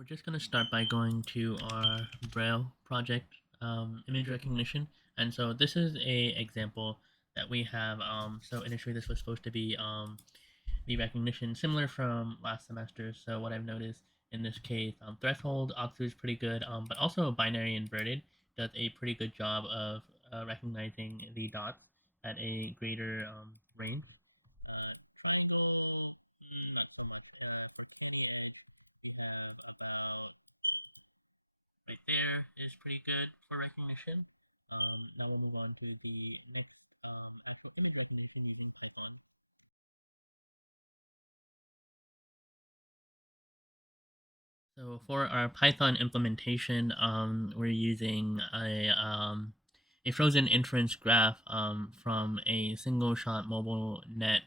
We're just going to start by going to our Braille project image recognition. And so this is a example that we have. So initially this was supposed to be the recognition similar from last semester. So what I've noticed in this case, threshold, octave is pretty good, but also binary inverted does a pretty good job of recognizing the dots at a greater range. Triangle, not so much. Proximity edge, we have about right there is pretty good for recognition. Now we'll move on to the next actual image recognition using Python. So for our Python implementation, we're using a frozen inference graph from a single-shot mobile net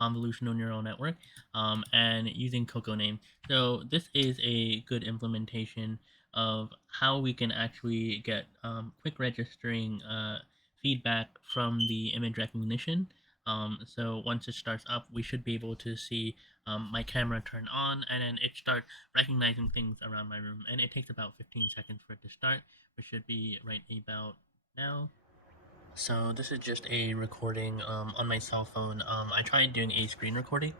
convolutional neural network and using CocoName. So this is a good implementation of how we can actually get quick registering feedback from the image recognition. So once it starts up, we should be able to see my camera turn on, and then it starts recognizing things around my room. And it takes about 15 seconds for it to start, which should be right about now. So this is just a recording on my cell phone. I tried doing a screen recording,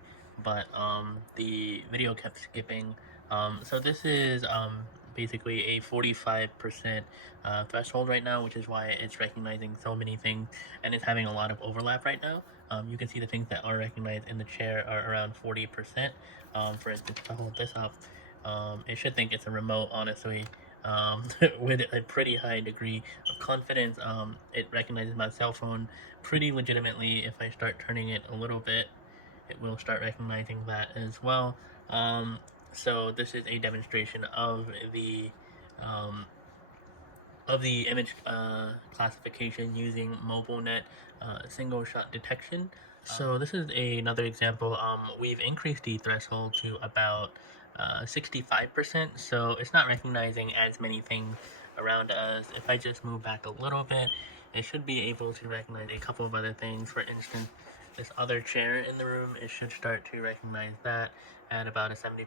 but the video kept skipping. So this is basically a 45% threshold right now, which is why it's recognizing so many things, and it's having a lot of overlap right now. You can see the things that are recognized in the chair are around 40%. For instance, if I hold this up, it should think it's a remote, honestly. With a pretty high degree of confidence. It recognizes my cell phone pretty legitimately. If I start turning it a little bit, it will start recognizing that as well. So this is a demonstration um, of the image classification using Mobilenet single shot detection. So this is another example. We've increased the threshold to about 65%, so it's not recognizing as many things around us. If I just move back a little bit, it should be able to recognize a couple of other things. For instance, this other chair in the room, it should start to recognize that at about a 70%.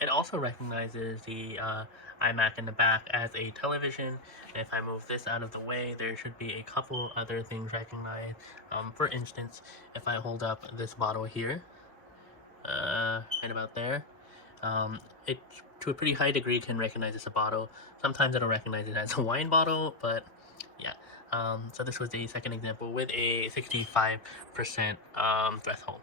It also recognizes the iMac in the back as a television. If I move this out of the way, there should be a couple other things recognized. For instance, if I hold up this bottle here, right about there, it to a pretty high degree can recognize it's a bottle. Sometimes it'll recognize it as a wine bottle, but yeah. So this was the second example with a 65% threshold.